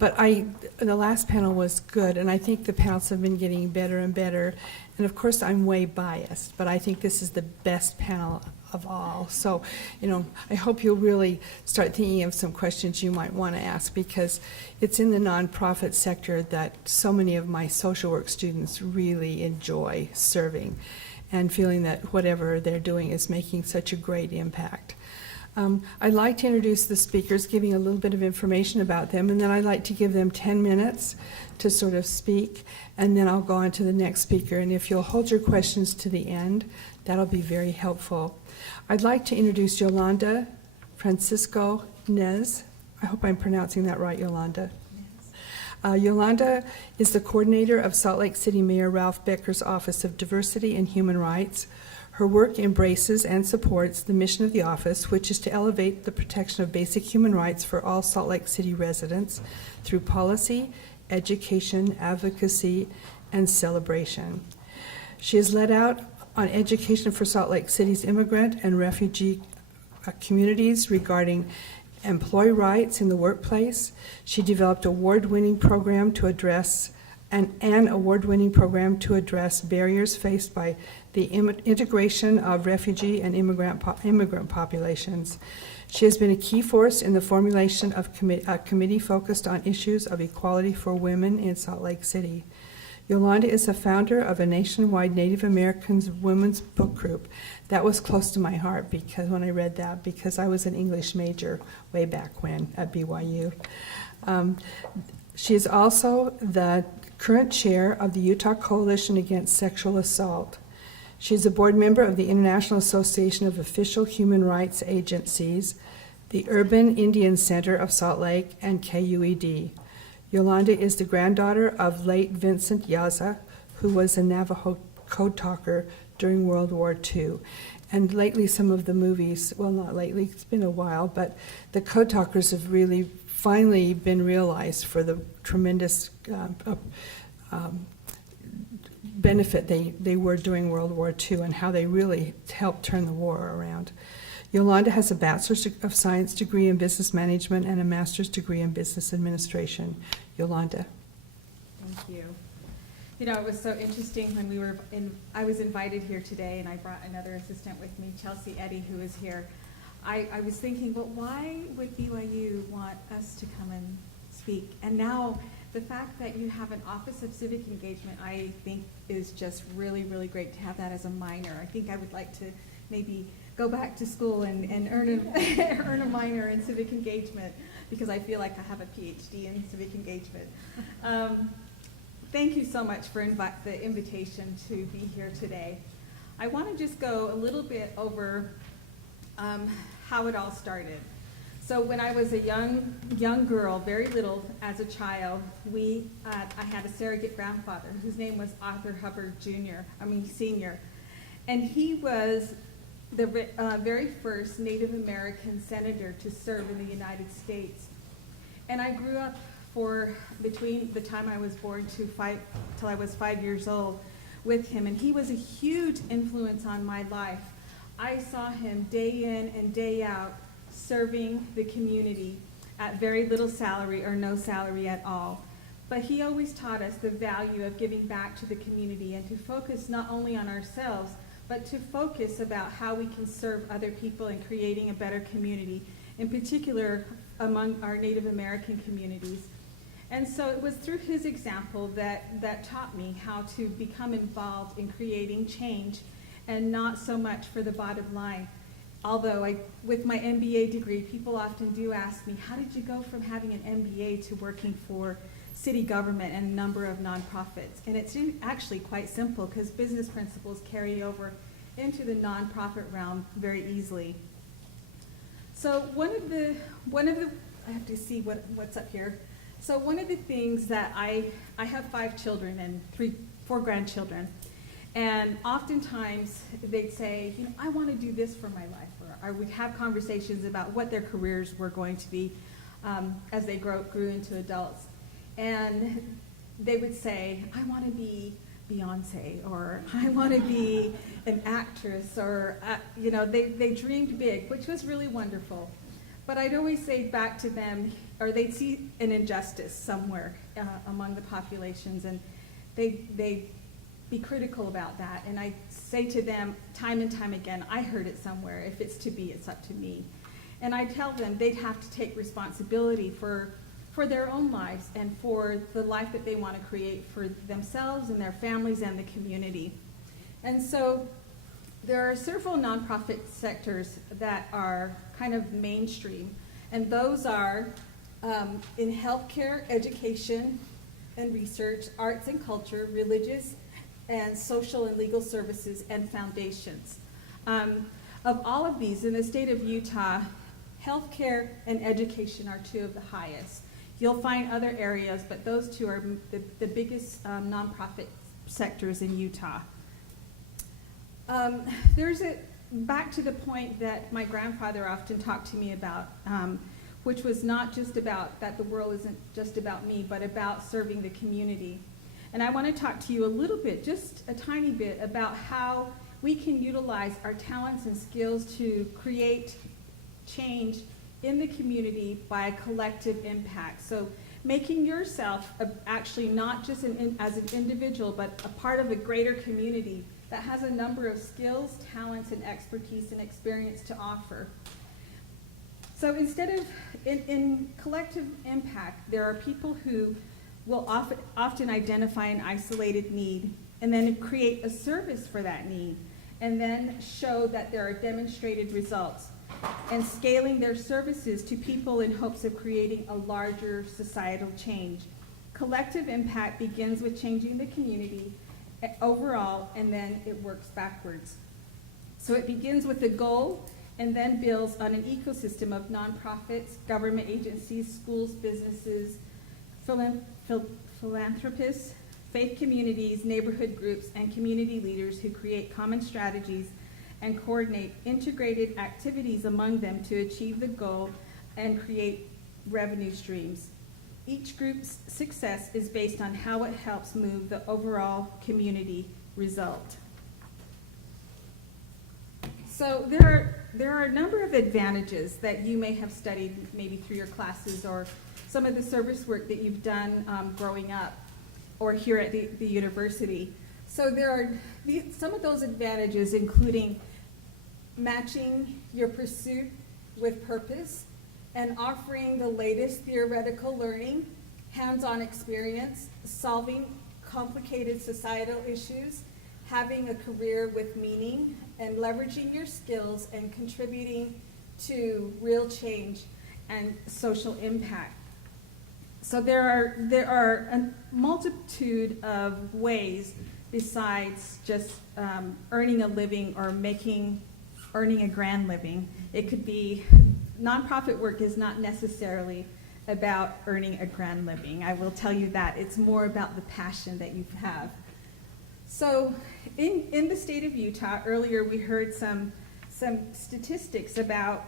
But the last panel was good, and I think the panels have been getting better and better. And of course, I'm way biased, but I think this is the best panel of all. So, I hope you'll really start thinking of some questions you might want to ask, because it's in the nonprofit sector that so many of my social work students really enjoy serving and feeling that whatever they're doing is making such a great impact. I'd like to introduce the speakers, giving a little bit of information about them, and then I'd like to give them 10 minutes to sort of speak, and then I'll go on to the next speaker. And if you'll hold your questions to the end, that'll be very helpful. I'd like to introduce Yolanda Francisco Nez. I hope I'm pronouncing that right, Yolanda. Yolanda is the coordinator of Salt Lake City Mayor Ralph Becker's Office of Diversity and Human Rights. Her work embraces and supports the mission of the office, which is to elevate the protection of basic human rights for all Salt Lake City residents through policy, education, advocacy, and celebration. She has led out on education for Salt Lake City's immigrant and refugee communities regarding employee rights in the workplace. She developed an award-winning program to address barriers faced by the integration of refugee and immigrant populations. She has been a key force in the formulation of a committee focused on issues of equality for women in Salt Lake City. Yolanda is a founder of a nationwide Native Americans women's book group. That was close to my heart when I read that, because I was an English major way back when at BYU. She is also the current chair of the Utah Coalition Against Sexual Assault. She is a board member of the International Association of Official Human Rights Agencies, the Urban Indian Center of Salt Lake, and KUED. Yolanda is the granddaughter of late Vincent Yaza, who was a Navajo code talker during World War II. And lately, some of the movies, well, not lately, it's been a while, but the code talkers have really finally been realized for the tremendous benefit they were during World War II, and how they really helped turn the war around. Yolanda has a Bachelor's of Science degree in Business Management and a Master's degree in Business Administration. Yolanda. Thank you. It was so interesting when I was invited here today, and I brought another assistant with me, Chelsea Eddy, who is here. I was thinking, well, why would BYU want us to come and speak? And now the fact that you have an Office of Civic Engagement, I think is just really, really great to have that as a minor. I think I would like to maybe go back to school and earn a minor in civic engagement, because I feel like I have a PhD in civic engagement. Thank you so much for the invitation to be here today. I want to just go a little bit over how it all started. So when I was a young girl, very little as a child, I had a surrogate grandfather whose name was Arthur Hubbard Sr. And he was the very first Native American senator to serve in the United States. And I grew up between the time I was born till I was 5 years old with him, and he was a huge influence on my life. I saw him day in and day out serving the community at very little salary or no salary at all. But he always taught us the value of giving back to the community, and to focus not only on ourselves, but to focus about how we can serve other people in creating a better community, in particular among our Native American communities. And so it was through his example that taught me how to become involved in creating change, and not so much for the bottom line. Although with my MBA degree, people often do ask me, how did you go from having an MBA to working for city government and a number of nonprofits? And it's actually quite simple, because business principles carry over into the nonprofit realm very easily. So one of the I have to see what's up here. So one of the things that I have 5 children and 4 grandchildren, and oftentimes they'd say, I want to do this for my life, or I would have conversations about what their careers were going to be as they grew into adults. And they would say, I want to be Beyonce, or I want to be an actress, or they dreamed big, which was really wonderful. But I'd always say back to them, or they'd see an injustice somewhere among the populations, and they'd be critical about that. And I say to them time and time again, I heard it somewhere. If it's to be, it's up to me. And I tell them they'd have to take responsibility for their own lives and for the life that they want to create for themselves and their families and the community. And so there are several nonprofit sectors that are kind of mainstream, and those are in healthcare, education and research, arts and culture, religious and social and legal services, and foundations. Of all of these, in the state of Utah, healthcare and education are two of the highest. You'll find other areas, but those two are the biggest nonprofit sectors in Utah. Back to the point that my grandfather often talked to me about, which was not just about that the world isn't just about me, but about serving the community. And I want to talk to you a little bit, just a tiny bit, about how we can utilize our talents and skills to create change in the community by a collective impact. So making yourself actually not just as an individual, but a part of a greater community that has a number of skills, talents, and expertise and experience to offer. So instead of, in collective impact, there are people who will often identify an isolated need and then create a service for that need, and then show that there are demonstrated results, and scaling their services to people in hopes of creating a larger societal change. Collective impact begins with changing the community overall, and then it works backwards. So it begins with a goal and then builds on an ecosystem of nonprofits, government agencies, schools, businesses, philanthropists, faith communities, neighborhood groups, and community leaders who create common strategies and coordinate integrated activities among them to achieve the goal and create revenue streams. Each group's success is based on how it helps move the overall community result. So there are a number of advantages that you may have studied maybe through your classes or some of the service work that you've done growing up or here at the university. So there are some of those advantages, including matching your pursuit with purpose and offering the latest theoretical learning, hands-on experience, solving complicated societal issues, having a career with meaning, and leveraging your skills and contributing to real change and social impact. So there are a multitude of ways besides just earning a living or earning a grand living. It could be, nonprofit work is not necessarily about earning a grand living. I will tell you that. It's more about the passion that you have. So in the state of Utah, earlier we heard some statistics about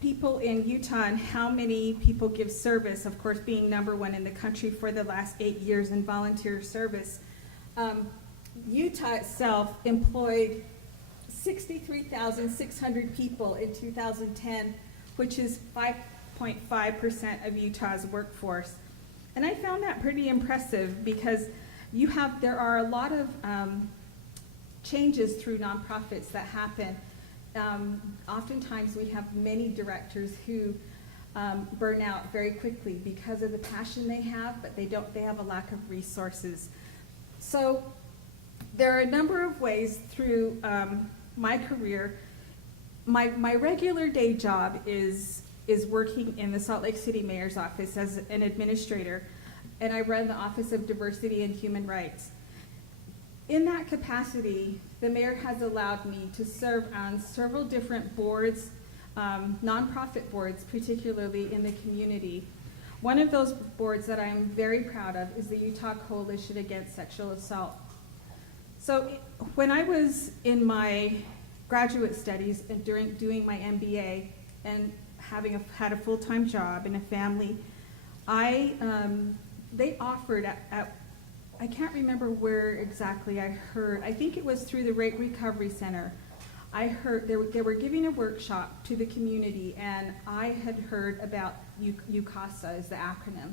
people in Utah and how many people give service, of course being number one in the country for the last 8 years in volunteer service. Utah itself employed 63,600 people in 2010, which is 5.5% of Utah's workforce. And I found that pretty impressive because there are a lot of changes through nonprofits that happen. Oftentimes we have many directors who burn out very quickly because of the passion they have, but they have a lack of resources. So there are a number of ways through my career. My regular day job is working in the Salt Lake City Mayor's office as an administrator, and I run the Office of Diversity and Human Rights. In that capacity, the mayor has allowed me to serve on several different boards, nonprofit boards, particularly in the community. One of those boards that I'm very proud of is the Utah Coalition Against Sexual Assault. So when I was in my graduate studies and doing my MBA and had a full-time job and a family, they offered I can't remember where exactly I heard, I think it was through the Rape Recovery Center, I heard they were giving a workshop to the community, and I had heard about UCASA is the acronym.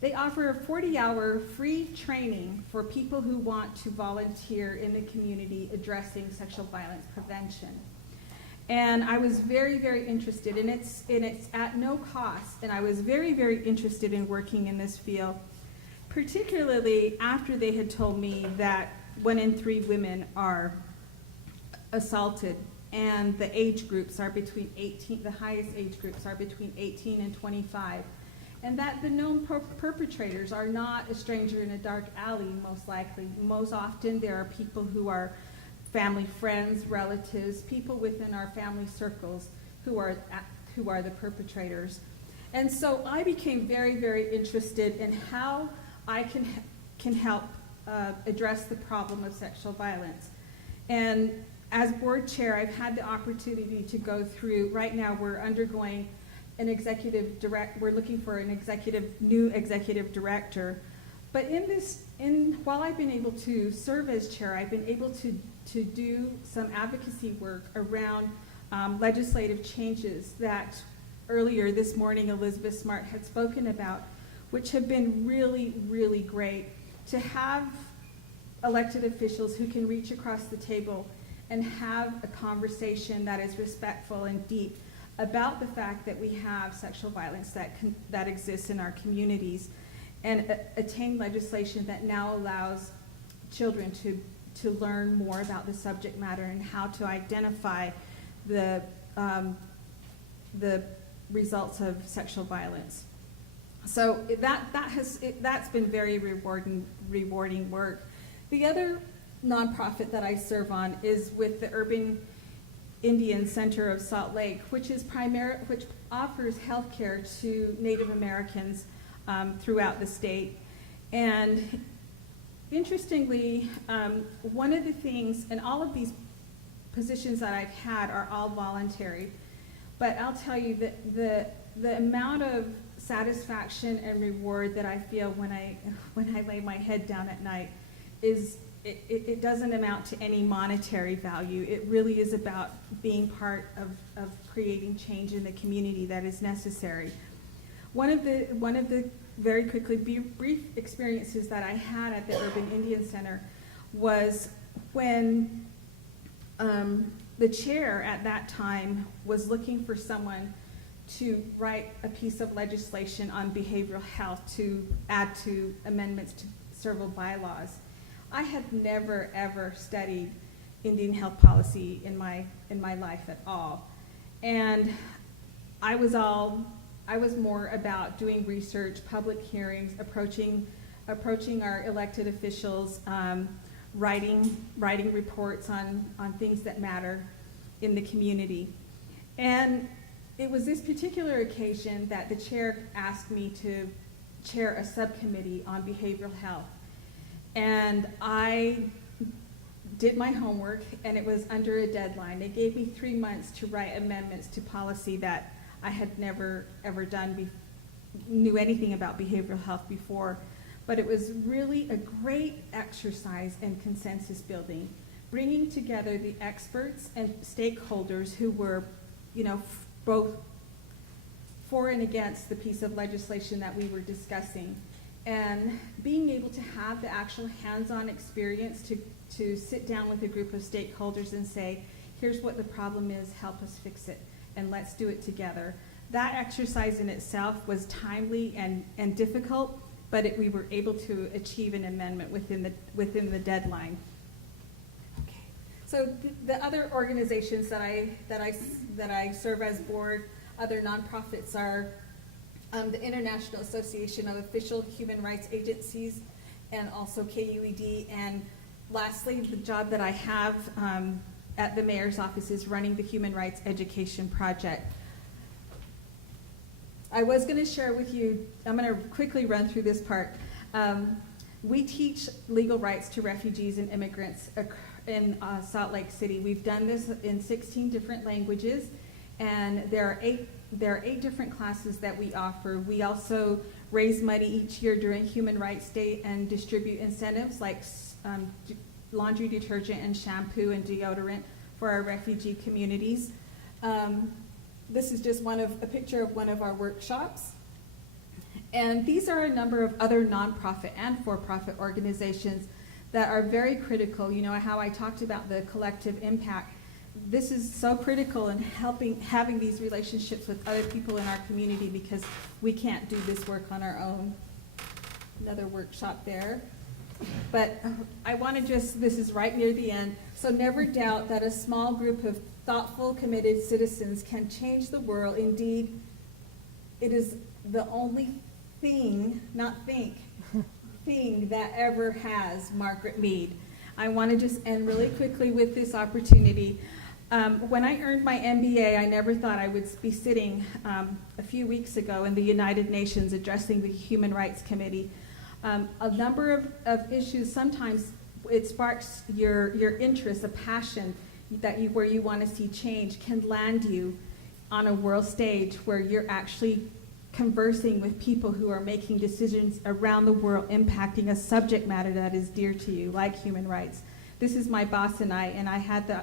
They offer a 40-hour free training for people who want to volunteer in the community addressing sexual violence prevention. And I was very, very interested, and it's at no cost, and I was very, very interested in working in this field, particularly after they had told me that 1 in 3 women are assaulted, and the age groups are between 18, the highest age groups are between 18 and 25. And that the known perpetrators are not a stranger in a dark alley, most likely. Most often there are people who are family friends, relatives, people within our family circles who are the perpetrators. And so I became very, very interested in how I can help address the problem of sexual violence. And as board chair, I've had the opportunity to go through, right now we're undergoing we're looking for an new executive director. But while I've been able to serve as chair, I've been able to do some advocacy work around legislative changes that earlier this morning Elizabeth Smart had spoken about, which have been really, really great to have elected officials who can reach across the table and have a conversation that is respectful and deep about the fact that we have sexual violence that exists in our communities, and attain legislation that now allows children to learn more about the subject matter and how to identify the results of sexual violence. So that's been very rewarding work. The other nonprofit that I serve on is with the Urban Indian Center of Salt Lake, which offers health care to Native Americans throughout the state. And interestingly, one of the things, and all of these positions that I've had are all voluntary, but I'll tell you that the amount of satisfaction and reward that I feel when I lay my head down at night is it doesn't amount to any monetary value. It really is about being part of creating change in the community that is necessary. One of the very quickly brief experiences that I had at the Urban Indian Center was when the chair at that time was looking for someone to write a piece of legislation on behavioral health to add to amendments to several bylaws. I had never ever studied Indian health policy in my life at all, and I was more about doing research, public hearings, approaching our elected officials, writing reports on things that matter in the community. And it was this particular occasion that the chair asked me to chair a subcommittee on behavioral health. And I did my homework, and it was under a deadline. They gave me 3 months to write amendments to policy that I had never ever knew anything about behavioral health before. But it was really a great exercise in consensus building, bringing together the experts and stakeholders who were, both for and against the piece of legislation that we were discussing. And being able to have the actual hands-on experience to sit down with a group of stakeholders and say, here's what the problem is, help us fix it, and let's do it together. That exercise in itself was timely and difficult, but we were able to achieve an amendment within the deadline. Okay. So the other organizations that I serve as board, other nonprofits are the International Association of Official Human Rights Agencies, and also KUED. And lastly, the job that I have at the mayor's office is running the Human Rights Education Project. I was going to share with you, I'm going to quickly run through this part. We teach legal rights to refugees and immigrants in Salt Lake City. We've done this in 16 different languages, and there are eight different classes that we offer. We also raise money each year during Human Rights Day and distribute incentives like laundry detergent and shampoo and deodorant for our refugee communities. This is just a picture of one of our workshops. And these are a number of other nonprofit and for-profit organizations that are very critical. You know how I talked about the collective impact. This is so critical in having these relationships with other people in our community, because we can't do this work on our own. Another workshop there. But I want to this is right near the end, so never doubt that a small group of thoughtful, committed citizens can change the world. Indeed, it is the only thing, not think, thing that ever has. Margaret Mead. I want to just end really quickly with this opportunity. When I earned my MBA, I never thought I would be sitting a few weeks ago in the United Nations addressing the Human Rights Committee. A number of issues, sometimes it sparks your interest, a passion where you want to see change, can land you on a world stage where you're actually conversing with people who are making decisions around the world impacting a subject matter that is dear to you, like human rights. This is my boss and I had the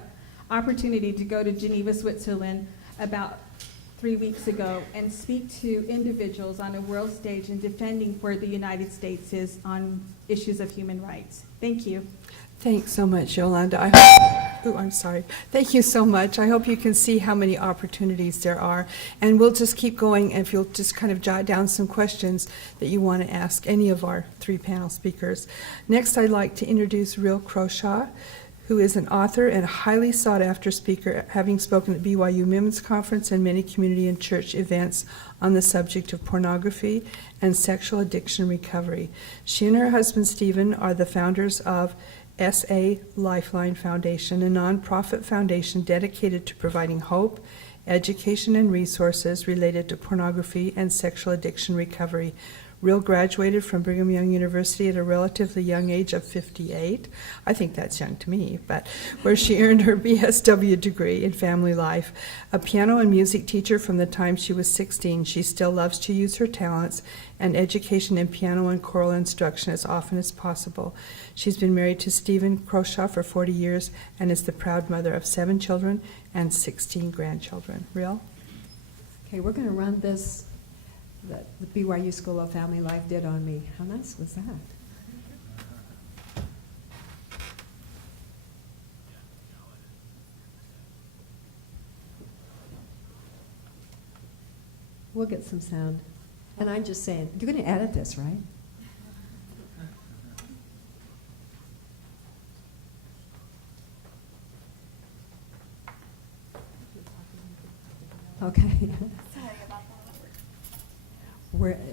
opportunity to go to Geneva, Switzerland about 3 weeks ago and speak to individuals on a world stage in defending where the United States is on issues of human rights. Thank you. Thanks so much, Yolanda. I'm sorry. Thank you so much. I hope you can see how many opportunities there are. And we'll just keep going if you'll just kind of jot down some questions that you want to ask any of our 3 panel speakers. Next, I'd like to introduce Real Croshaw, who is an author and a highly sought-after speaker, having spoken at BYU Women's Conference and many community and church events on the subject of pornography and sexual addiction recovery. She and her husband, Stephen, are the founders of SA Lifeline Foundation, a nonprofit foundation dedicated to providing hope, education, and resources related to pornography and sexual addiction recovery. Real graduated from Brigham Young University at a relatively young age of 58. I think that's young to me, but where she earned her BSW degree in family life. A piano and music teacher from the time she was 16, she still loves to use her talents and education in piano and choral instruction as often as possible. She's been married to Stephen Croshaw for 40 years and is the proud mother of 7 children and 16 grandchildren. Real? Okay, we're going to run this that the BYU School of Family Life did on me. How nice was that? We'll get some sound. And I'm just saying, you're going to edit this, right? Okay.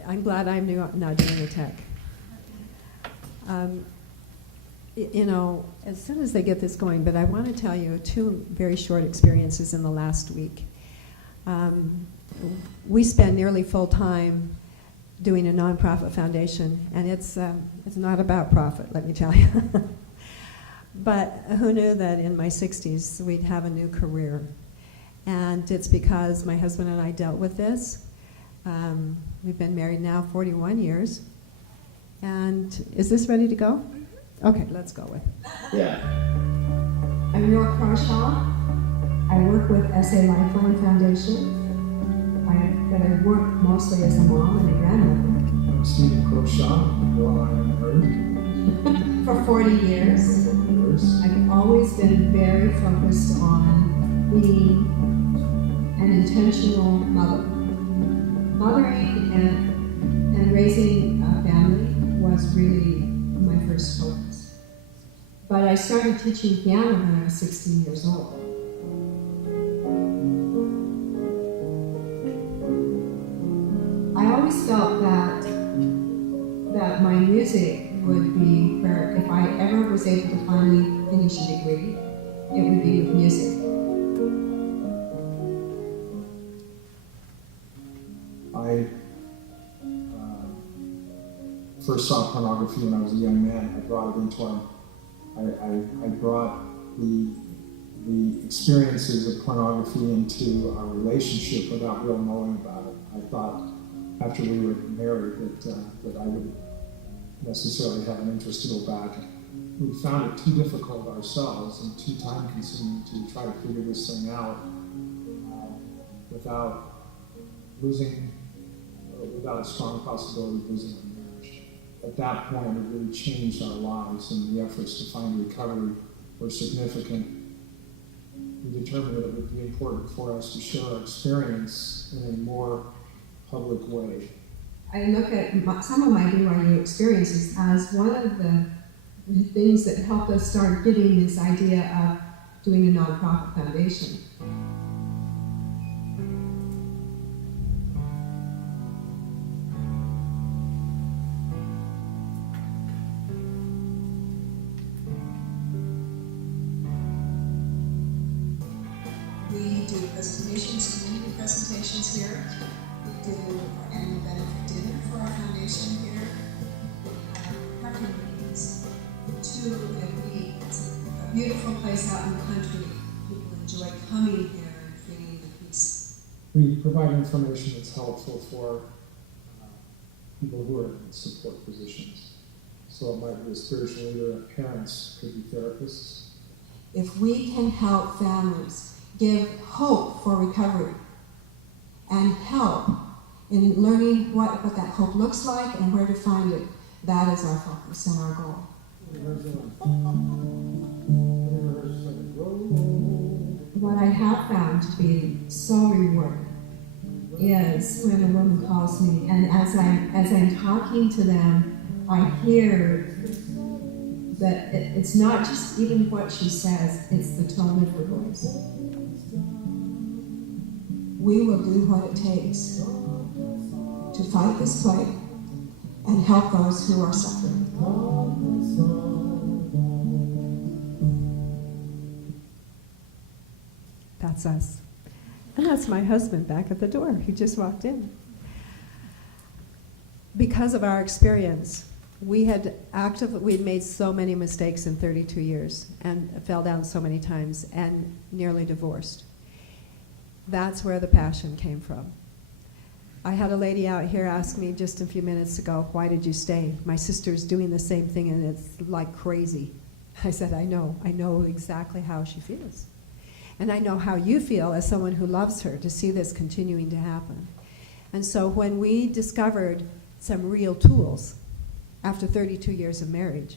I'm glad I'm not doing the tech. As soon as they get this going, but I want to tell you 2 very short experiences in the last week. We spend nearly full time doing a nonprofit foundation, and it's not about profit, let me tell you. But who knew that in my 60s we'd have a new career? And it's because my husband and I dealt with this. We've been married now 41 years. And is this ready to go? Okay, let's go with it. Yeah. I'm Real Croshaw. I work with SA Lifeline Foundation. I work mostly as a mom and a grandmother. I'm Stephen Croshaw. Well, I'm married. For 40 years. I've always been very focused on being an intentional mother. Mothering and raising a family was really my first focus. But I started teaching piano when I was 16 years old. I always felt that my music would be where, if I ever was able to finally finish a degree, it would be with music. I first saw pornography when I was a young man. I brought it into I brought the experiences of pornography into our relationship without real knowing about it. I thought after we were married that I would necessarily have an interest to go back we found it too difficult ourselves and too time consuming to try to figure this thing out without a strong possibility of losing our marriage. At that point, it really changed our lives, and the efforts to find recovery were significant. We determined that it would be important for us to share our experience in a more public way. I look at some of my BYU experiences as one of the things that helped us start getting this idea of doing a nonprofit foundation. We do presentations, community presentations here. We do our annual benefit dinner for our foundation here. We have parking meetings 2 a week. It's a beautiful place out in the country. People enjoy coming here and feeling the peace. We provide information that's helpful for people who are in support positions. So it might be a spiritual leader, parents, could be therapists. If we can help families give hope for recovery and help in learning what that hope looks like and where to find it, that is our focus and our goal. What I have found to be so rewarding is when a woman calls me, and as I'm talking to them, I hear that it's not just even what she says, it's the tone of her voice. We will do what it takes to fight this plague and help those who are suffering. That's us. And that's my husband back at the door. He just walked in. Because of our experience, we had made so many mistakes in 32 years and fell down so many times and nearly divorced. That's where the passion came from. I had a lady out here ask me just a few minutes ago, why did you stay? My sister's doing the same thing and it's like crazy. I said, I know exactly how she feels. And I know how you feel as someone who loves her to see this continuing to happen. And so when we discovered some real tools after 32 years of marriage,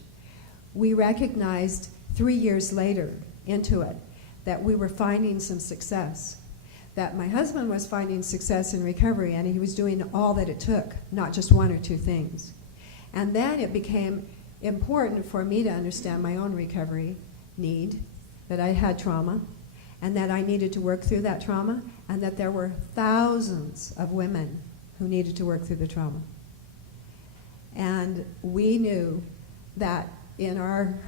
we recognized 3 years later into it that we were finding some success, that my husband was finding success in recovery and he was doing all that it took, not just 1 or 2 things. And then it became important for me to understand my own recovery need, that I had trauma, and that I needed to work through that trauma, and that there were thousands of women who needed to work through the trauma. And we knew that in our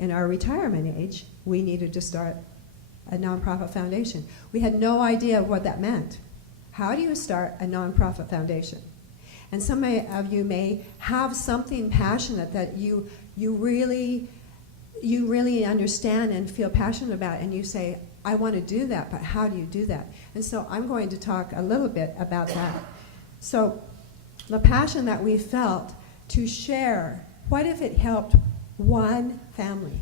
retirement age, we needed to start a nonprofit foundation. We had no idea what that meant. How do you start a nonprofit foundation? And some of you may have something passionate that you really understand and feel passionate about, and you say, I want to do that, but how do you do that? And so I'm going to talk a little bit about that. So the passion that we felt to share, what if it helped one family?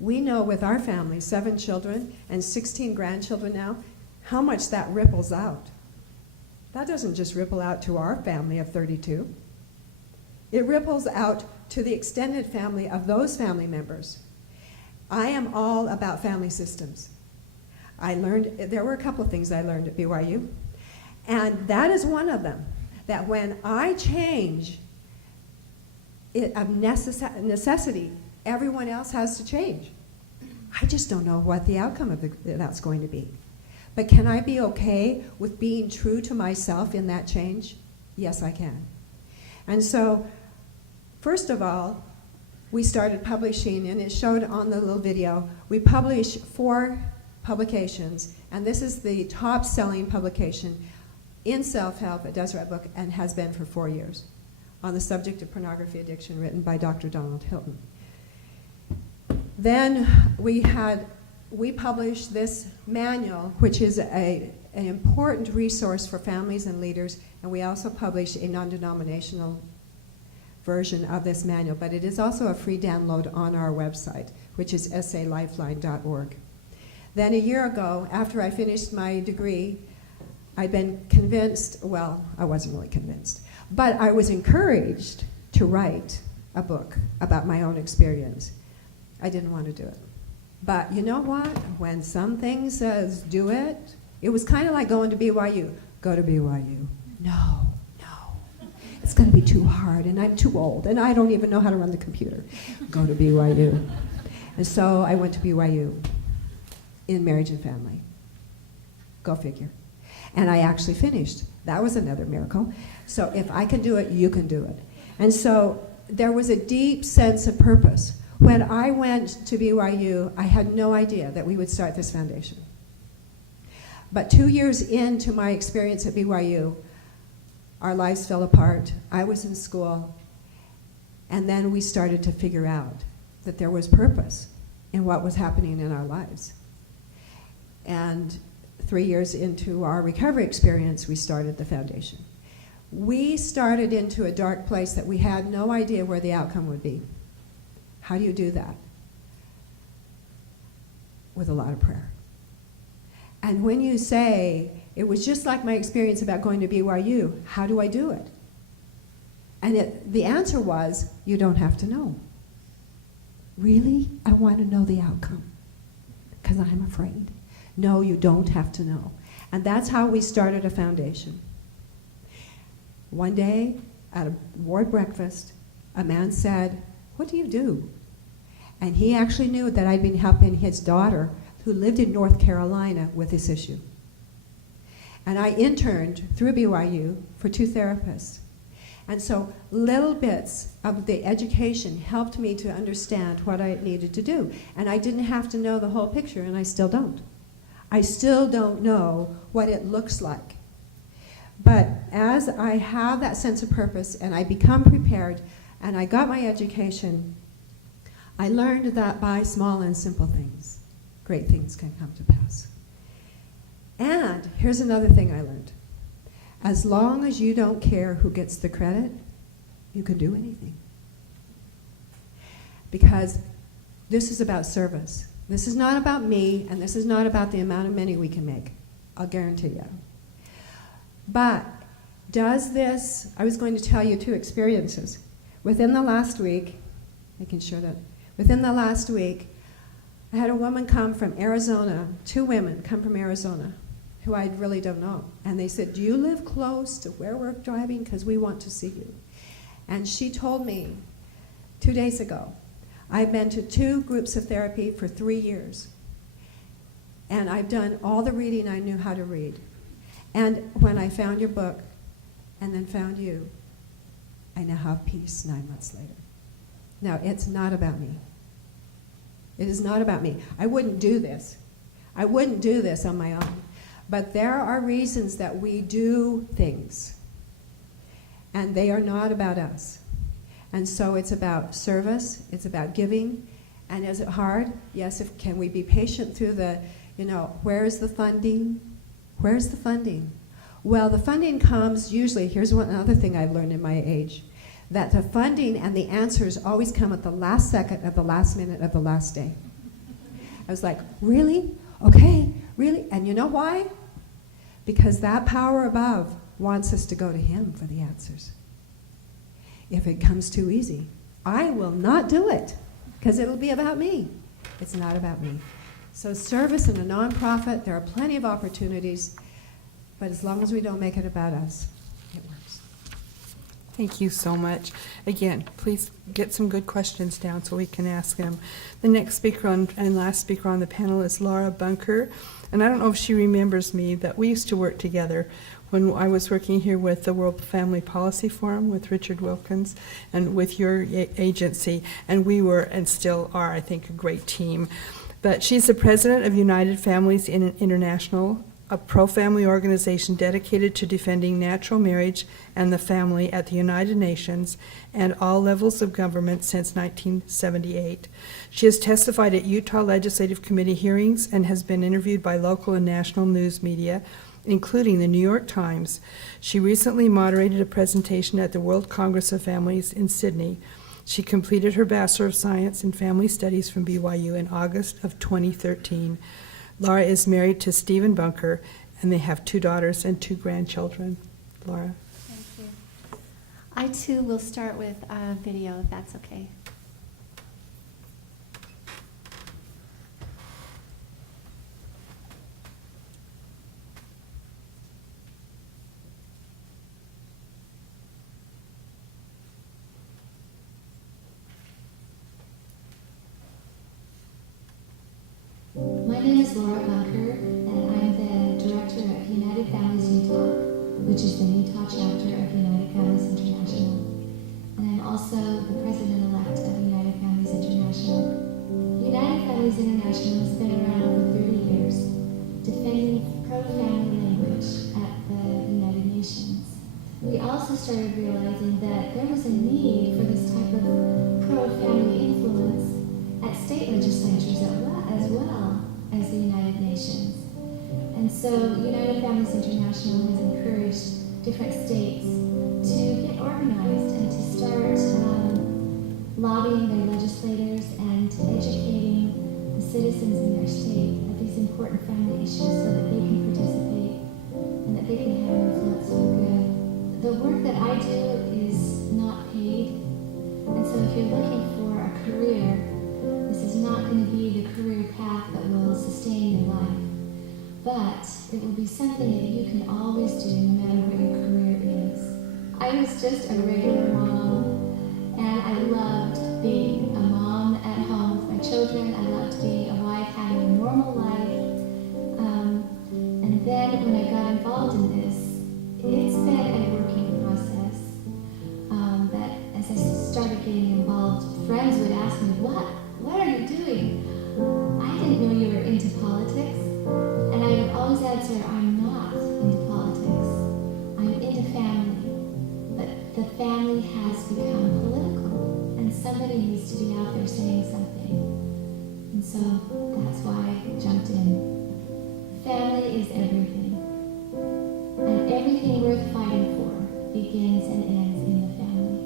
We know with our family, 7 children and 16 grandchildren now, how much that ripples out. That doesn't just ripple out to our family of 32. It ripples out to the extended family of those family members. I am all about family systems. There were a couple of things I learned at BYU, and that is one of them, that when I change it of necessity, everyone else has to change. I just don't know what the outcome of that's going to be. But can I be okay with being true to myself in that change? Yes, I can. And so, first of all, we started publishing, and it showed on the little video, we published 4 publications, and this is the top-selling publication in self-help at Deseret Book, and has been for 4 years, on the subject of pornography addiction, written by Dr. Donald Hilton. Then we published this manual, which is an important resource for families and leaders, and we also published a non-denominational version of this manual, but it is also a free download on our website, which is salifeline.org. Then a year ago, after I finished my degree, I'd been convinced, well, I wasn't really convinced, but I was encouraged to write a book about my own experience. I didn't want to do it. But you know what? When something says do it, it was kind of like going to BYU. Go to BYU. No. It's going to be too hard, and I'm too old, and I don't even know how to run the computer. Go to BYU. And so I went to BYU in marriage and family. Go figure. And I actually finished. That was another miracle. So if I can do it, you can do it. And so there was a deep sense of purpose. When I went to BYU, I had no idea that we would start this foundation. But 2 years into my experience at BYU, our lives fell apart. I was in school. And then we started to figure out that there was purpose in what was happening in our lives. And 3 years into our recovery experience, we started the foundation. We started into a dark place that we had no idea where the outcome would be. How do you do that? With a lot of prayer. And when you say, it was just like my experience about going to BYU, how do I do it? And the answer was, you don't have to know. Really? I want to know the outcome because I'm afraid. No, you don't have to know. And that's how we started a foundation. One day, at a ward breakfast, a man said, "What do you do?" And he actually knew that I'd been helping his daughter, who lived in North Carolina, with this issue. And I interned through BYU for 2 therapists. And so little bits of the education helped me to understand what I needed to do. And I didn't have to know the whole picture, and I still don't. I still don't know what it looks like. But as I have that sense of purpose and I become prepared and I got my education, I learned that by small and simple things, great things can come to pass. And here's another thing I learned. As long as you don't care who gets the credit, you can do anything. Because this is about service. This is not about me, and this is not about the amount of money we can make. I'll guarantee you. But does this, I was going to tell you 2 experiences. Within the last week, making sure that, within the last week, I had a woman come from Arizona, 2 women come from Arizona, who I really don't know. And they said, "Do you live close to where we're driving? Because we want to see you." And she told me 2 days ago, I've been to 2 groups of therapy for 3 years. And I've done all the reading I knew how to read. And when I found your book and then found you, I now have peace 9 months later. Now, it's not about me. It is not about me. I wouldn't do this. I wouldn't do this on my own. But there are reasons that we do things. And they are not about us. And so it's about service, it's about giving. And is it hard? Yes, can we be patient through the, where's the funding? Where's the funding? Well, the funding comes usually, here's one other thing I've learned in my age, that the funding and the answers always come at the last second of the last minute of the last day. I was like, really? Okay, really? And you know why? Because that power above wants us to go to him for the answers. If it comes too easy, I will not do it because it'll be about me. It's not about me. So service in a nonprofit, there are plenty of opportunities, but as long as we don't make it about us, it works. Thank you so much. Again, please get some good questions down so we can ask them. The next speaker and last speaker on the panel is Laura Bunker. And I don't know if she remembers me, but we used to work together when I was working here with the World Family Policy Forum with Richard Wilkins and with your agency. And we were and still are, I think, a great team. But she's the president of United Families International, a pro-family organization dedicated to defending natural marriage and the family at the United Nations and all levels of government since 1978. She has testified at Utah Legislative Committee hearings and has been interviewed by local and national news media including the New York Times. She recently moderated a presentation at the World Congress of Families in Sydney. She completed her Bachelor of Science in Family Studies from BYU in August of 2013. Laura is married to Stephen Bunker, and they have 2 daughters and 2 grandchildren. Laura. Thank you. I too will start with a video, if that's okay. My name is Laura Bunker, and I'm the director of United Families Utah, which is the Utah chapter of United Families International. And I'm also the president-elect of United Families International. United Families International has been around for 30 years, defending pro-family language at the United Nations. We also started realizing that there was a need for this type of pro-family influence at state legislatures as well as the United Nations. And so United Families International has encouraged different states to get organized and to start lobbying their legislators and educating the citizens in their state of these important family issues so that they can participate and that they can have influence for good. The work that I do is not paid, and so if you're looking for a career, this is not going to be the career path that will sustain your life, but it will be something that you can always do no matter what your career is. I was just a regular mom, and I loved being a mom at home with my children. I loved being a wife, having a normal life. And then when I got involved in this, it's been a working process. That as I started getting involved, friends would ask me, What are you doing? I didn't know you were into politics. And I would always answer, I'm not into politics. I'm into family. But the family has become political. And somebody needs to be out there saying something. And so that's why I jumped in. Family is everything. And everything worth fighting for begins and ends in the family.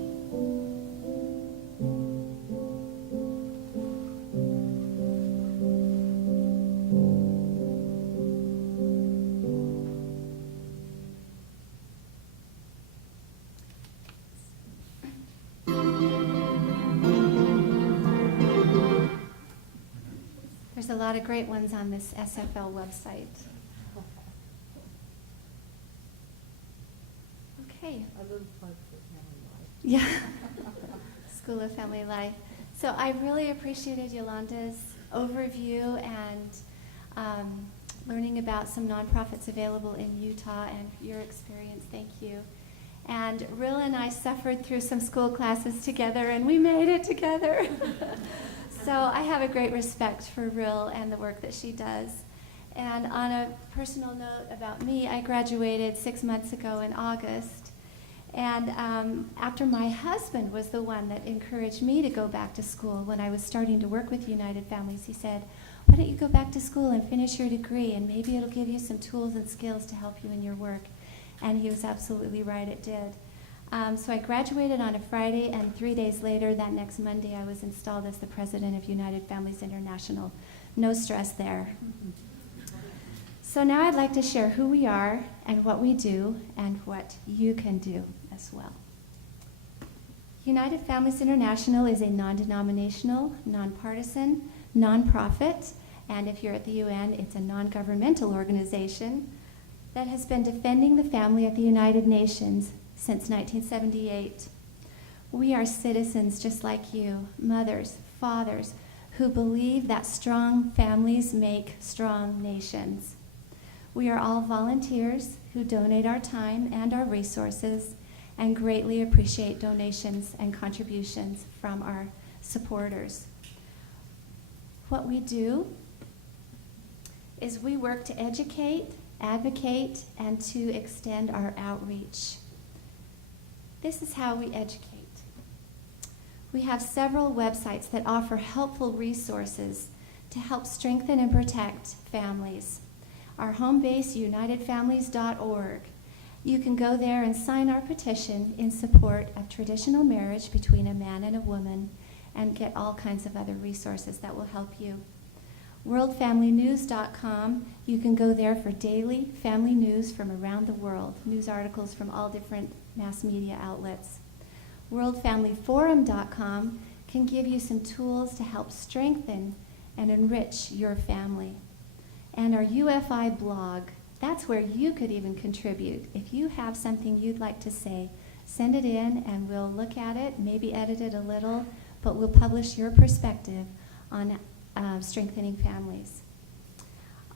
There's a lot of great ones on this SFL website. Okay. Yeah. School of Family Life. So I really appreciated Yolanda's overview and learning about some nonprofits available in Utah and your experience. Thank you. And Ril and I suffered through some school classes together, and we made it together. So I have a great respect for Ril and the work that she does. And on a personal note about me, I graduated 6 months ago in August. And after my husband was the one that encouraged me to go back to school when I was starting to work with United Families, he said, why don't you go back to school and finish your degree, and maybe it'll give you some tools and skills to help you in your work. And he was absolutely right, it did. So I graduated on a Friday, and 3 days later, that next Monday, I was installed as the president of United Families International. No stress there. So now I'd like to share who we are and what we do and what you can do as well. United Families International is a non-denominational, nonpartisan, nonprofit, and if you're at the UN, it's a non-governmental organization that has been defending the family at the United Nations since 1978. We are citizens just like you, mothers, fathers, who believe that strong families make strong nations. We are all volunteers who donate our time and our resources and greatly appreciate donations and contributions from our supporters. What we do is we work to educate, advocate, and to extend our outreach. This is how we educate. We have several websites that offer helpful resources to help strengthen and protect families. our home base, unitedfamilies.org. You can go there and sign our petition in support of traditional marriage between a man and a woman and get all kinds of other resources that will help you. WorldFamilyNews.com, you can go there for daily family news from around the world, news articles from all different mass media outlets. WorldFamilyForum.com can give you some tools to help strengthen and enrich your family. And our UFI blog, that's where you could even contribute. If you have something you'd like to say, send it in and we'll look at it, maybe edit it a little, but we'll publish your perspective on strengthening families.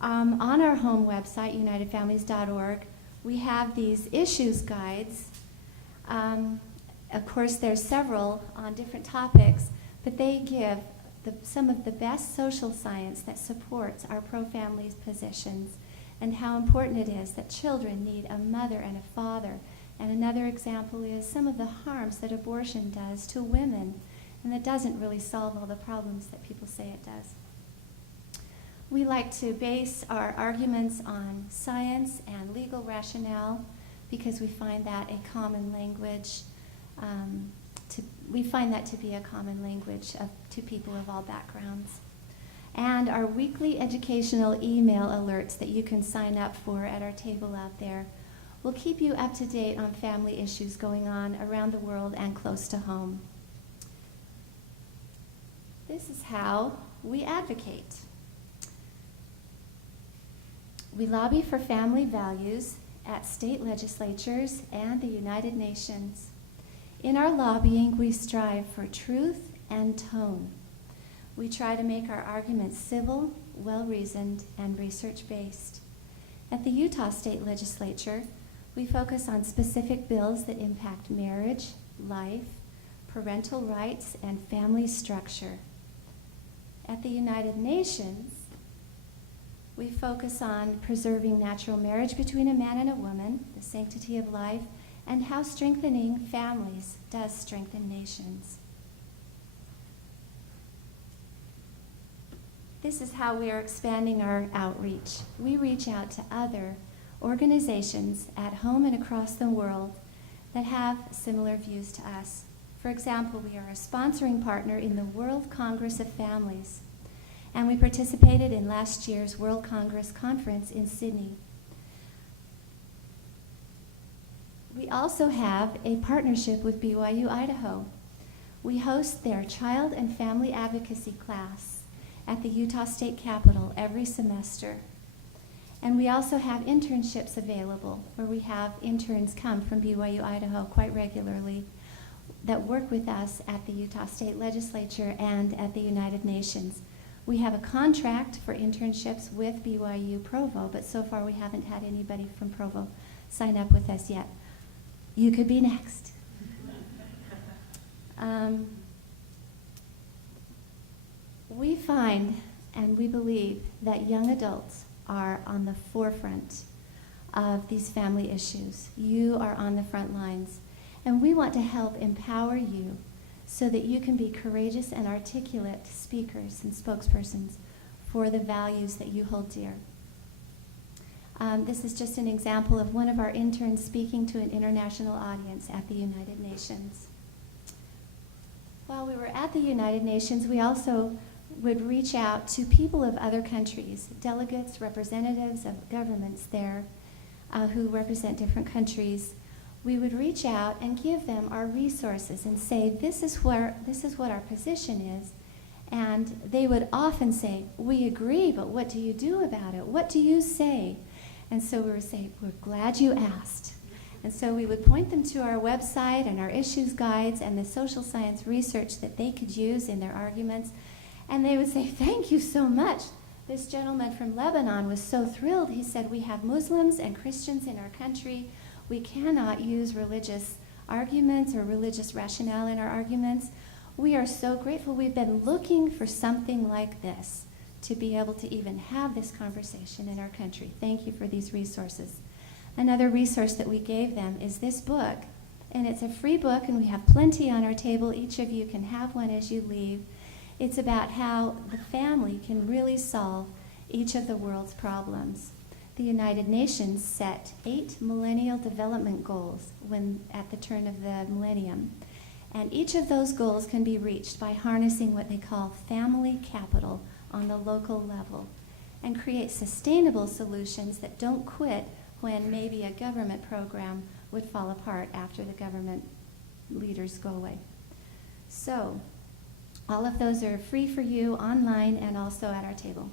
On our home website, unitedfamilies.org, we have these issues guides. Of course, there's several on different topics, but they give some of the best social science that supports our pro-family positions and how important it is that children need a mother and a father. And another example is some of the harms that abortion does to women, and that doesn't really solve all the problems that people say it does. We like to base our arguments on science and legal rationale because we find that a common language. We find that to be a common language to people of all backgrounds. And our weekly educational email alerts that you can sign up for at our table out there will keep you up to date on family issues going on around the world and close to home. This is how we advocate. We lobby for family values at state legislatures and the United Nations. In our lobbying, we strive for truth and tone. We try to make our arguments civil, well-reasoned, and research-based. At the Utah State Legislature, we focus on specific bills that impact marriage, life, parental rights, and family structure. At the United Nations, we focus on preserving natural marriage between a man and a woman, the sanctity of life, and how strengthening families does strengthen nations. This is how we are expanding our outreach. We reach out to other organizations at home and across the world that have similar views to us. For example, we are a sponsoring partner in the World Congress of Families, and we participated in last year's World Congress Conference in Sydney. We also have a partnership with BYU Idaho. We host their Child and Family Advocacy class at the Utah State Capitol every semester. And we also have internships available where we have interns come from BYU Idaho quite regularly that work with us at the Utah State Legislature and at the United Nations. We have a contract for internships with BYU Provo, but so far we haven't had anybody from Provo sign up with us yet. You could be next. We find and we believe that young adults are on the forefront of these family issues. You are on the front lines. And we want to help empower you so that you can be courageous and articulate speakers and spokespersons for the values that you hold dear. This is just an example of one of our interns speaking to an international audience at the United Nations. While we were at the United Nations, we also would reach out to people of other countries, delegates, representatives of governments there who represent different countries. We would reach out and give them our resources and say, this is what our position is. And they would often say, we agree, but what do you do about it? What do you say? And so we would say, we're glad you asked. And so we would point them to our website and our issues guides and the social science research that they could use in their arguments. And they would say, thank you so much. This gentleman from Lebanon was so thrilled. He said, we have Muslims and Christians in our country. We cannot use religious arguments or religious rationale in our arguments. We are so grateful. We've been looking for something like this to be able to even have this conversation in our country. Thank you for these resources. Another resource that we gave them is this book. And it's a free book, and we have plenty on our table. Each of you can have one as you leave. It's about how the family can really solve each of the world's problems. the United Nations set 8 Millennial Development Goals at the turn of the millennium. And each of those goals can be reached by harnessing what they call family capital on the local level and create sustainable solutions that don't quit when maybe a government program would fall apart after the government leaders go away. So, all of those are free for you online and also at our table.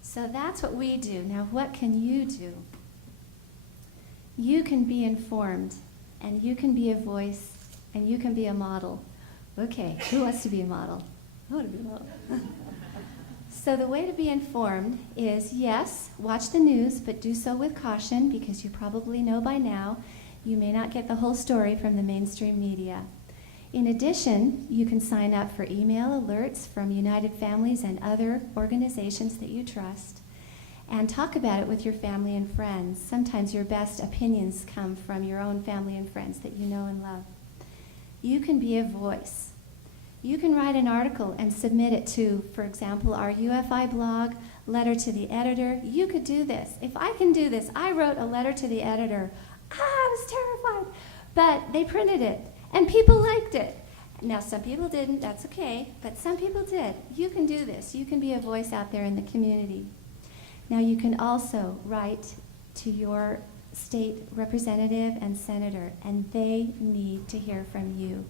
So that's what we do. Now, what can you do? You can be informed, and you can be a voice, and you can be a model. Okay, who wants to be a model? I want to be a model. So the way to be informed is, yes, watch the news, but do so with caution, because you probably know by now you may not get the whole story from the mainstream media. In addition, you can sign up for email alerts from United Families and other organizations that you trust, and talk about it with your family and friends. Sometimes your best opinions come from your own family and friends that you know and love. You can be a voice. You can write an article and submit it to, for example, our UFI blog, letter to the editor. You could do this. If I can do this, I wrote a letter to the editor. I was terrified. But they printed it, and people liked it. Now, some people didn't. That's okay. But some people did. You can do this. You can be a voice out there in the community. Now, you can also write to your state representative and senator, and they need to hear from you.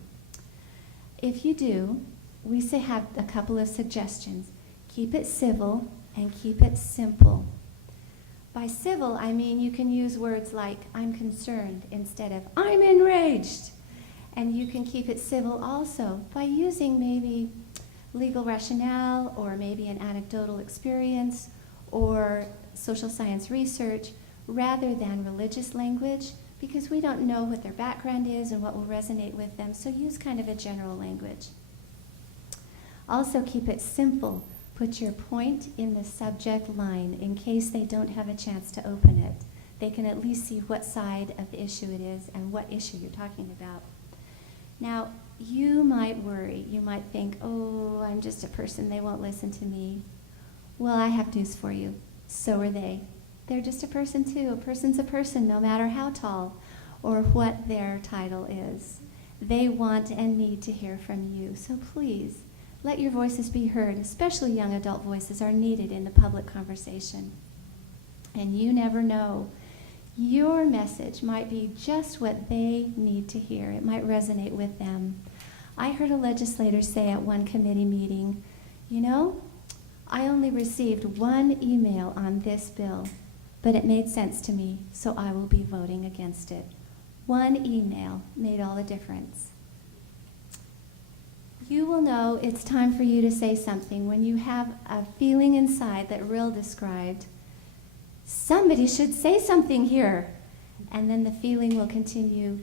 If you do, we have a couple of suggestions. Keep it civil and keep it simple. By civil, I mean you can use words like, I'm concerned, instead of, I'm enraged. And you can keep it civil also by using maybe legal rationale, or maybe an anecdotal experience, or social science research, rather than religious language, because we don't know what their background is and what will resonate with them, so use kind of a general language. Also keep it simple. Put your point in the subject line in case they don't have a chance to open it. They can at least see what side of the issue it is and what issue you're talking about. Now, you might worry. You might think, oh, I'm just a person, they won't listen to me. Well, I have news for you. So are they. They're just a person too. A person's a person, no matter how tall or what their title is. They want and need to hear from you. So please, let your voices be heard. Especially young adult voices are needed in the public conversation. And you never know. Your message might be just what they need to hear. It might resonate with them. I heard a legislator say at one committee meeting, you know, I only received one email on this bill, but it made sense to me, so I will be voting against it. One email made all the difference. You will know it's time for you to say something when you have a feeling inside that Rill described. Somebody should say something here. And then the feeling will continue,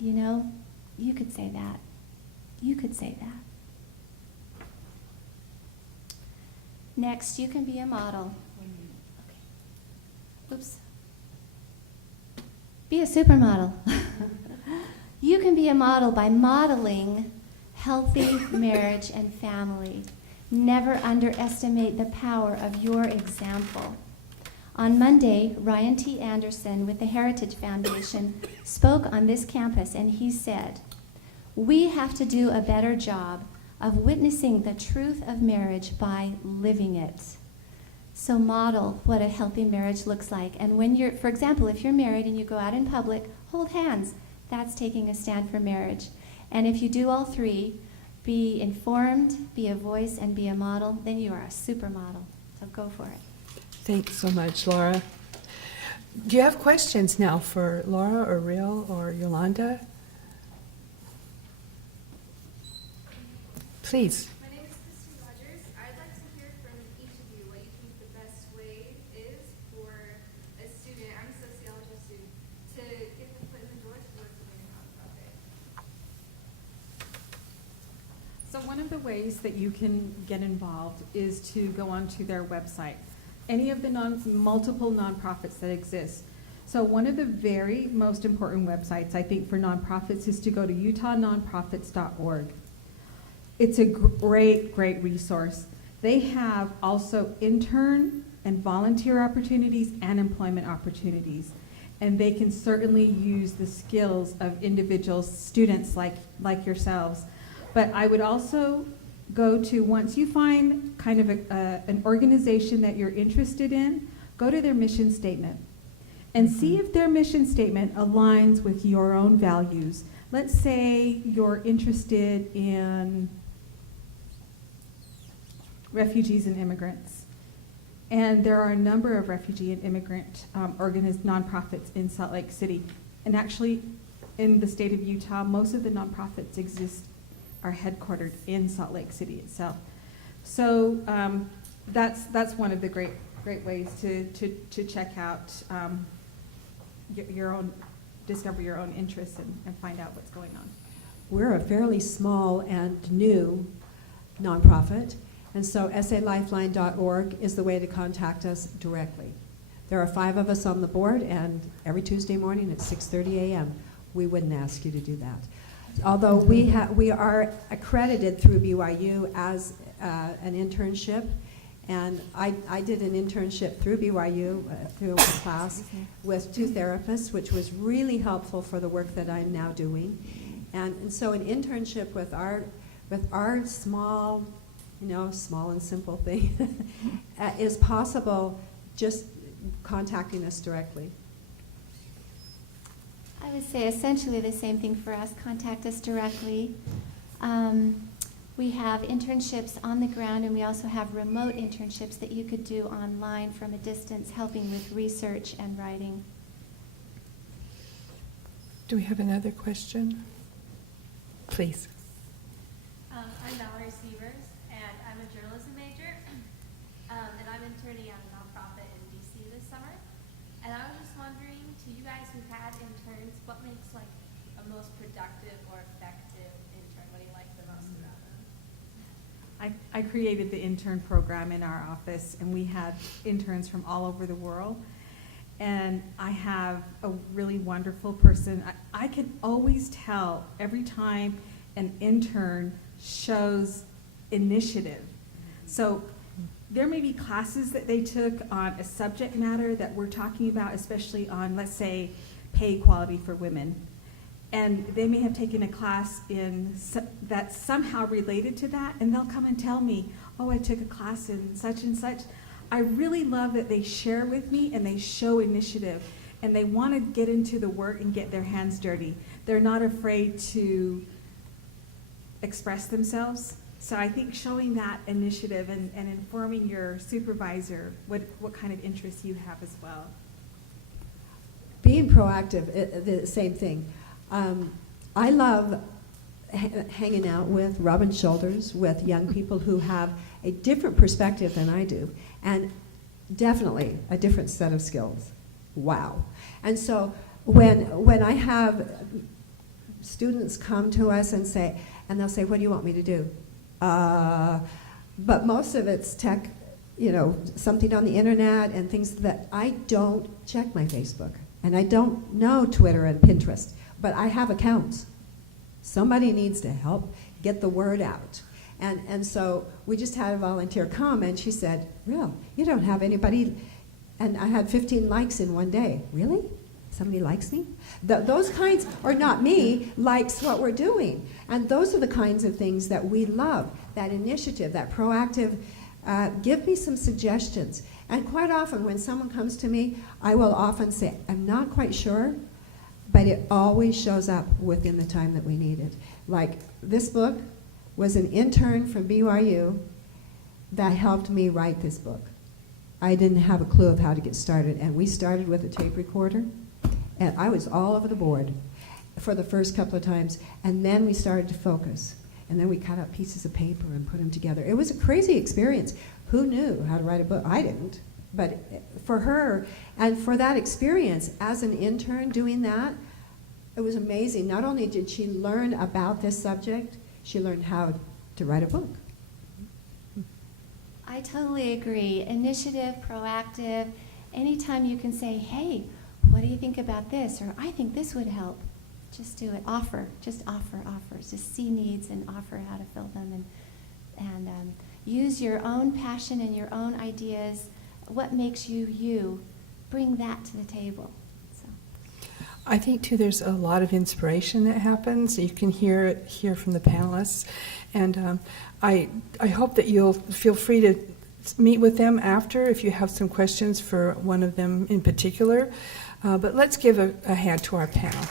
you know, you could say that. You could say that. Next, you can be a model. Oops. Be a supermodel. You can be a model by modeling healthy marriage and family. Never underestimate the power of your example. On Monday, Ryan T. Anderson with the Heritage Foundation spoke on this campus, and he said, we have to do a better job of witnessing the truth of marriage by living it. So model what a healthy marriage looks like. And when you're, for example, if you're married and you go out in public, hold hands. That's taking a stand for marriage. And if you do all three, be informed, be a voice, and be a model, then you are a supermodel. So go for it. Thanks so much, Laura. Do you have questions now for Laura or Rill or Yolanda? Please. My name is Christy Rogers. I'd like to hear from each of you what you think the best way is for a student, I'm a sociology student, to get the foot in the door to work with a nonprofit. So one of the ways that you can get involved is to go onto their website. Any of the multiple nonprofits that exist. So one of the very most important websites, I think, for nonprofits is to go to utahnonprofits.org. It's a great, great resource. They have also intern and volunteer opportunities and employment opportunities. And they can certainly use the skills of individual students like yourselves. But I would also go to, once you find kind of an organization that you're interested in, go to their mission statement and see if their mission statement aligns with your own values. Let's say you're interested in refugees and immigrants. And there are a number of refugee and immigrant nonprofits in Salt Lake City. And actually, in the state of Utah, most of the nonprofits are headquartered in Salt Lake City itself. So that's one of the great ways to check out your own, discover your own interests and find out what's going on. We're a fairly small and new nonprofit, and so salifeline.org is the way to contact us directly. There are 5 of us on the board, and every Tuesday morning at 6:30 a.m. we wouldn't ask you to do that. Although we are accredited through BYU as an internship, and I did an internship through BYU, through a class with 2 therapists, which was really helpful for the work that I'm now doing. And so an internship with our small, small and simple thing is possible, just contacting us directly. I would say essentially the same thing for us. Contact us directly. We have internships on the ground, and we also have remote internships that you could do online from a distance, helping with research and writing. Do we have another question? Please. I'm Mallory Sievers, and I'm a journalism major, and I'm interning at a nonprofit in DC this summer. And I was just wondering, to you guys who had interns, what makes like a most productive or effective intern? What do you like the most about them? I created the intern program in our office, and we had interns from all over the world. And I have a really wonderful person. I can always tell every time an intern shows initiative. So there may be classes that they took on a subject matter that we're talking about, especially on, let's say, pay equality for women. And they may have taken a class that's somehow related to that, and they'll come and tell me, oh, I took a class in such and such. I really love that they share with me and they show initiative, and they want to get into the work and get their hands dirty. They're not afraid to express themselves. So I think showing that initiative and informing your supervisor what kind of interests you have as well. Being proactive, the same thing. I love hanging out with, rubbing shoulders with young people who have a different perspective than I do, and definitely a different set of skills. Wow. And so when I have students come to us and they'll say, what do you want me to do? But most of it's tech, something on the internet and things that I don't check my Facebook, and I don't know Twitter and Pinterest, but I have accounts. Somebody needs to help get the word out. And so we just had a volunteer come, and she said, "Real, you don't have anybody," and I had 15 likes in one day. Really? Somebody likes me? Those kinds, or not me, likes what we're doing. And those are the kinds of things that we love, that initiative, that proactive, give me some suggestions. And quite often when someone comes to me, I will often say, I'm not quite sure, but it always shows up within the time that we need it. Like this book was an intern from BYU that helped me write this book. I didn't have a clue of how to get started, and we started with a tape recorder, and I was all over the board for the first couple of times, and then we started to focus, and then we cut out pieces of paper and put them together. It was a crazy experience. Who knew how to write a book? I didn't. But for her, and for that experience as an intern doing that, it was amazing. Not only did she learn about this subject, she learned how to write a book. I totally agree. Initiative, proactive, anytime you can say, hey, what do you think about this? Or I think this would help. Just do it. Offer. Just offer. Just see needs and offer how to fill them. And use your own passion and your own ideas what makes you you? Bring that to the table. So. I think too there's a lot of inspiration that happens. You can hear from the panelists, and I hope that you'll feel free to meet with them after if you have some questions for one of them in particular. But let's give a hand to our panel.